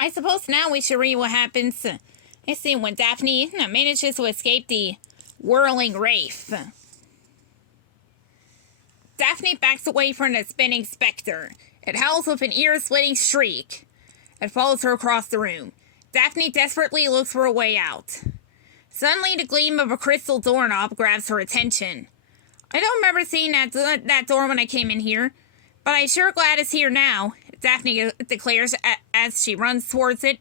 I suppose now we should read what happens. Let's see, when Daphne manages to escape the whirling wraith. Daphne backs away from the spinning specter. It howls with an ear-splitting shriek. It follows her across the room. Daphne desperately looks for a way out. Suddenly, the gleam of a crystal doorknob grabs her attention. I don't remember seeing that door when I came in here, but I'm sure glad it's here now, Daphne declares as she runs towards it.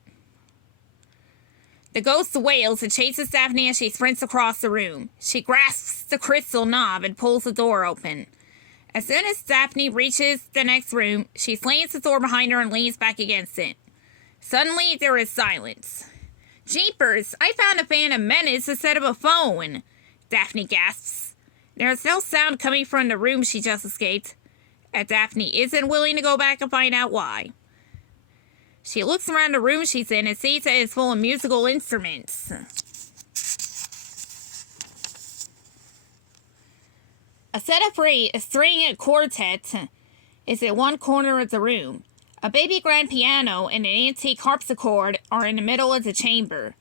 The ghost wails and chases Daphne as she sprints across the room. She grasps the crystal knob and pulls the door open. As soon as Daphne reaches the next room, she slams the door behind her and leans back against it. Suddenly, there is silence. Jeepers, I found a phantom menace instead of a phone, Daphne gasps. There is no sound coming from the room she just escaped, and Daphne isn't willing to go back and find out why. She looks around the room she's in and sees that it's full of musical instruments. A set of string quartet is in one corner of the room. A baby grand piano and an antique harpsichord are in the middle of the chamber.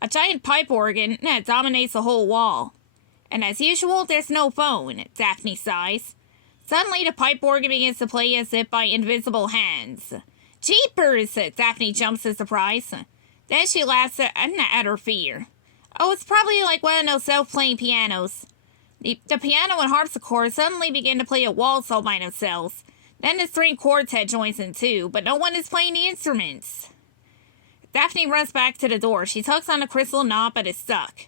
A giant pipe organ dominates the whole wall. And as usual, there's no phone, Daphne sighs. Suddenly, the pipe organ begins to play as if by invisible hands. Jeepers! Daphne jumps in surprise. Then she laughs at her fear. Oh, it's probably like one of those self-playing pianos. The piano and harpsichord suddenly begin to play a waltz all by themselves. Then the string quartet joins in too, but no one is playing the instruments. Daphne runs back to the door. She tugs on the crystal knob, but it's stuck.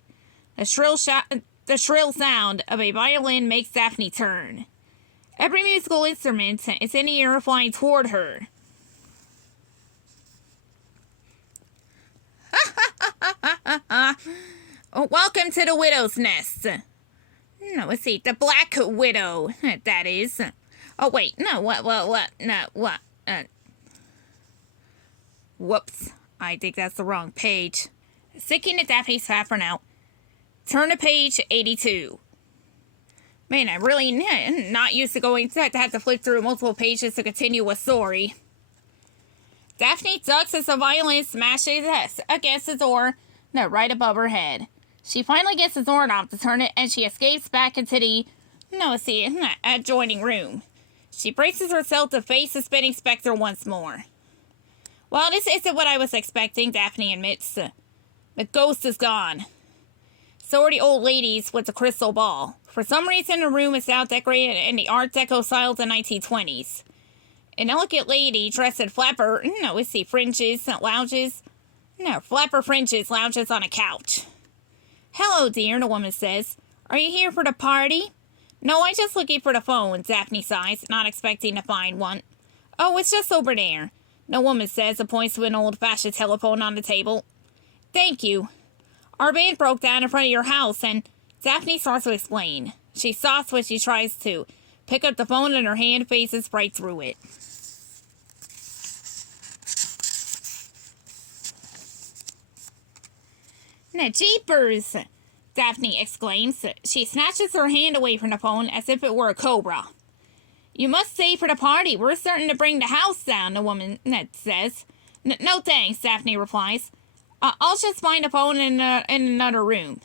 The shrill sound of a violin makes Daphne turn. Every musical instrument is in the air flying toward her. Oh, welcome to the widow's nest. No, let's see, the Black Widow, that is. Oh, wait, no, what, whoops, I think that's the wrong page. Sticking to Daphne's fat for now. Turn to page 82. Man, I'm really not used to going to have to flip through multiple pages to continue a story. Daphne ducks as the violin smashes against the door right above her head. She finally gets the doorknob to turn it, and she escapes back into the adjoining room. She braces herself to face the spinning specter once more. Well, this isn't what I was expecting, Daphne admits. The ghost is gone. So are the old ladies with the crystal ball. For some reason, the room is now decorated in the Art Deco style of the 1920s. An elegant lady dressed in flapper fringes lounges on a couch. Hello, dear, the woman says. Are you here for the party? No, I'm just looking for the phone, Daphne sighs, not expecting to find one. Oh, it's just over there, the woman says and points to an old-fashioned telephone on the table. Thank you. Our van broke down in front of your house, and Daphne starts to explain. She stops when she tries to pick up the phone, and her hand faces right through it. Now, jeepers! Daphne exclaims. She snatches her hand away from the phone as if it were a cobra. You must stay for the party. We're starting to bring the house down, the woman says. No thanks, Daphne replies. I'll just find a phone in another room.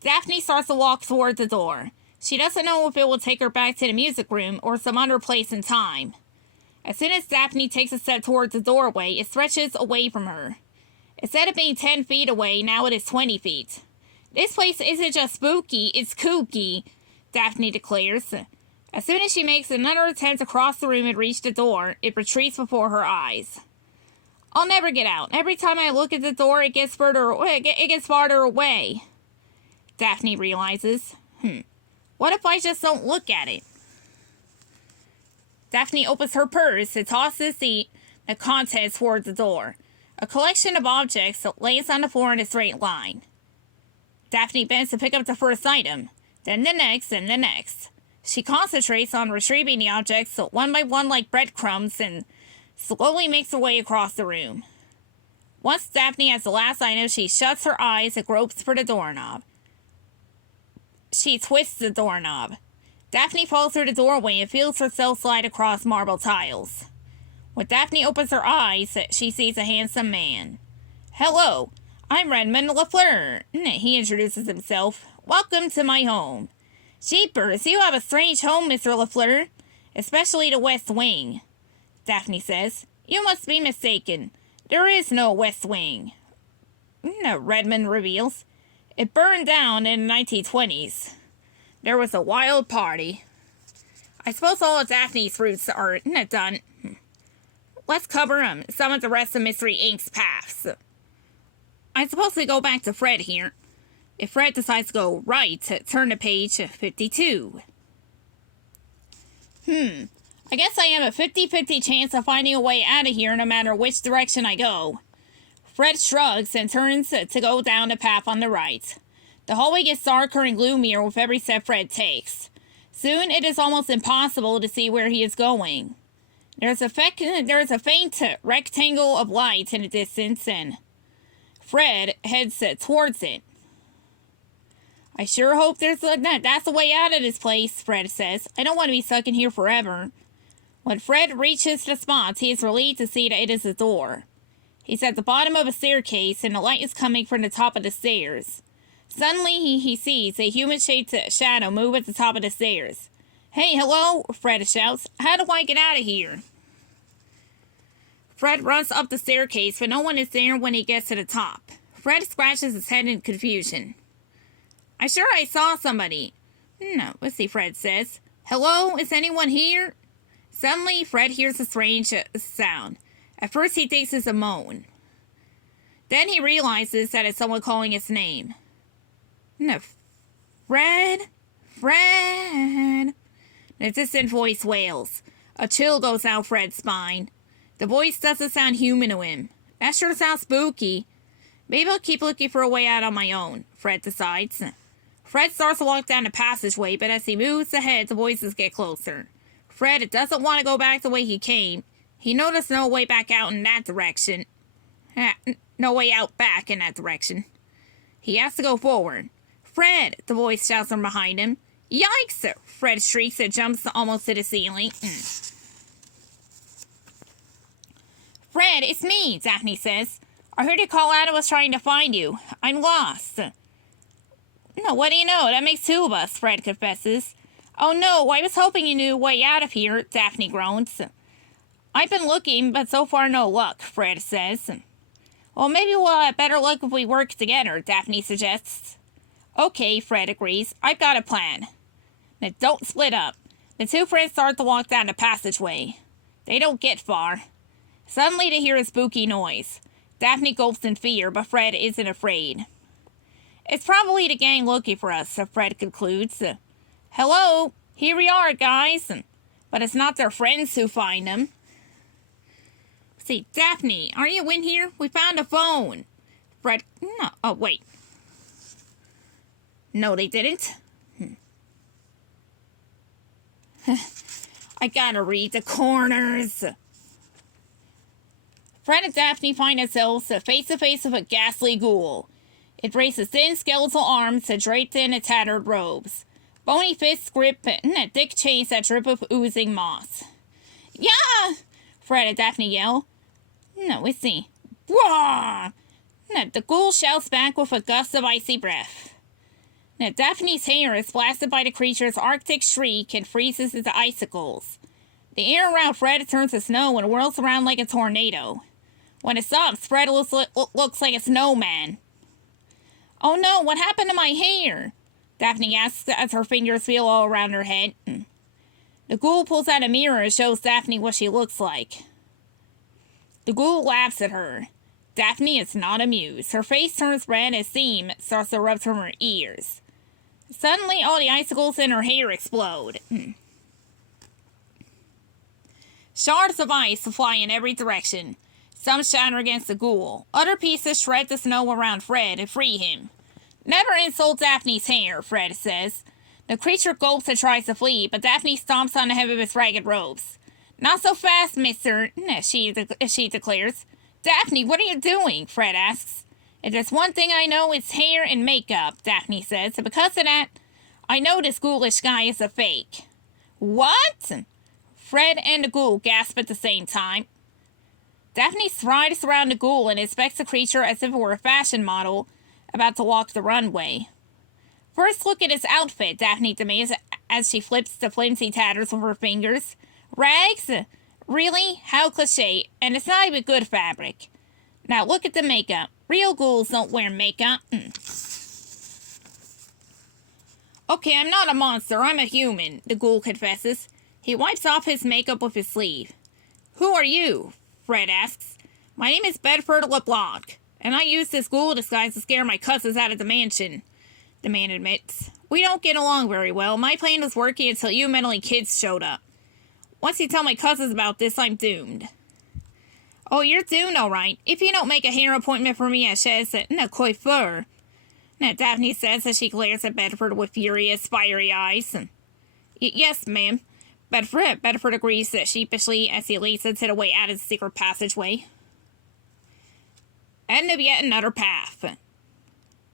Daphne starts to walk toward the door. She doesn't know if it will take her back to the music room or some other place in time. As soon as Daphne takes a step towards the doorway, it stretches away from her. Instead of being 10 feet away, now it is 20 feet. This place isn't just spooky, it's kooky, Daphne declares. As soon as she makes another attempt to cross the room and reach the door, it retreats before her eyes. I'll never get out. Every time I look at the door, it gets farther away. Daphne realizes. What if I just don't look at it? Daphne opens her purse and tosses the contents toward the door. A collection of objects lays on the floor in a straight line. Daphne bends to pick up the first item, then the next, and the next. She concentrates on retrieving the objects one by one like breadcrumbs and slowly makes her way across the room. Once Daphne has the last item, she shuts her eyes and gropes for the doorknob. She twists the doorknob. Daphne falls through the doorway and feels herself slide across marble tiles. When Daphne opens her eyes, she sees a handsome man. Hello, I'm Redmond Lafleur, he introduces himself. Welcome to my home. Jeepers, you have a strange home, Mr. Lafleur, especially the West Wing, Daphne says. You must be mistaken. There is no West Wing. Redmond reveals. It burned down in the 1920s. There was a wild party. I suppose all of Daphne's routes are done. Let's cover some of the rest of Mystery Inc.'s paths. I suppose we go back to Fred here. If Fred decides to go right, turn to page 52. I guess I have a 50-50 chance of finding a way out of here no matter which direction I go. Fred shrugs and turns to go down the path on the right. The hallway gets darker and gloomier with every step Fred takes. Soon it is almost impossible to see where he is going. There is a faint rectangle of light in the distance, and Fred heads towards it. I sure hope that's the way out of this place, Fred says. I don't want to be stuck in here forever. When Fred reaches the spot, he is relieved to see that it is a door. He's at the bottom of a staircase, and the light is coming from the top of the stairs. Suddenly, he sees a human-shaped shadow move at the top of the stairs. Hey, hello, Fred shouts. How do I get out of here? Fred runs up the staircase, but no one is there when he gets to the top. Fred scratches his head in confusion. I saw somebody. No, let's see, Fred says. Hello, is anyone here? Suddenly, Fred hears a strange sound. At first, he thinks it's a moan. Then he realizes that it's someone calling his name. No, Fred? Fred? The distant voice wails. A chill goes down Fred's spine. The voice doesn't sound human to him. That sure sounds spooky. Maybe I'll keep looking for a way out on my own, Fred decides. Fred starts to walk down the passageway, but as he moves ahead, the voices get closer. Fred doesn't want to go back the way he came. He noticed no way back out in that direction. No way out back in that direction. He has to go forward. Fred, the voice shouts from behind him. Yikes! Fred shrieks and jumps almost to the ceiling. Fred, it's me, Daphne says. I heard you call out. I was trying to find you. I'm lost. No, what do you know? That makes two of us, Fred confesses. Oh no, I was hoping you knew a way out of here, Daphne groans. I've been looking, but so far no luck, Fred says. Well, maybe we'll have better luck if we work together, Daphne suggests. Okay, Fred agrees. I've got a plan. Now don't split up. The two friends start to walk down the passageway. They don't get far. Suddenly they hear a spooky noise. Daphne gulps in fear, but Fred isn't afraid. It's probably the gang looking for us, Fred concludes. Hello, here we are, guys. But it's not their friends who find them. See, Daphne, are you in here? We found a phone. Fred, no, oh, wait. No, they didn't. I gotta read the corners. Fred and Daphne find themselves face to face with a ghastly ghoul. It raises thin skeletal arms draped in tattered robes. Bony fists grip thick chains that drip with oozing moss. Yeah! Fred and Daphne yell. No, let's see. Wah! The ghoul shouts back with a gust of icy breath. Daphne's hair is blasted by the creature's arctic shriek and freezes into icicles. The air around Fred turns to snow and whirls around like a tornado. When it stops, Fred looks like a snowman. Oh no, what happened to my hair? Daphne asks as her fingers feel all around her head. The ghoul pulls out a mirror and shows Daphne what she looks like. The ghoul laughs at her. Daphne is not amused. Her face turns red as steam starts to erupt from her ears. Suddenly, all the icicles in her hair explode. Shards of ice fly in every direction. Some shatter against the ghoul. Other pieces shred the snow around Fred and free him. Never insult Daphne's hair, Fred says. The creature gulps and tries to flee, but Daphne stomps on the hem of his ragged robes. Not so fast, mister, she declares. Daphne, what are you doing? Fred asks. If there's one thing I know, it's hair and makeup, Daphne says. And because of that, I know this ghoulish guy is a fake. What? Fred and the ghoul gasp at the same time. Daphne strides around the ghoul and inspects the creature as if it were a fashion model about to walk the runway. First look at its outfit, Daphne demands as she flips the flimsy tatters with her fingers. Rags? Really? How cliche. And it's not even good fabric. Now look at the makeup. Real ghouls don't wear makeup. Okay, I'm not a monster, I'm a human, the ghoul confesses. He wipes off his makeup with his sleeve. Who are you? Fred asks. My name is Bedford LeBlanc, and I used this ghoul disguise to scare my cousins out of the mansion, the man admits. We don't get along very well. My plan was working until you mentally kids showed up. Once you tell my cousins about this, I'm doomed. Oh, you're doomed, all right. If you don't make a hair appointment for me at Chez na coiffeur, Daphne says as she glares at Bedford with furious, fiery eyes. Yes, ma'am. Bedford agrees sheepishly as he leads into the way out of the secret passageway. End of yet another path.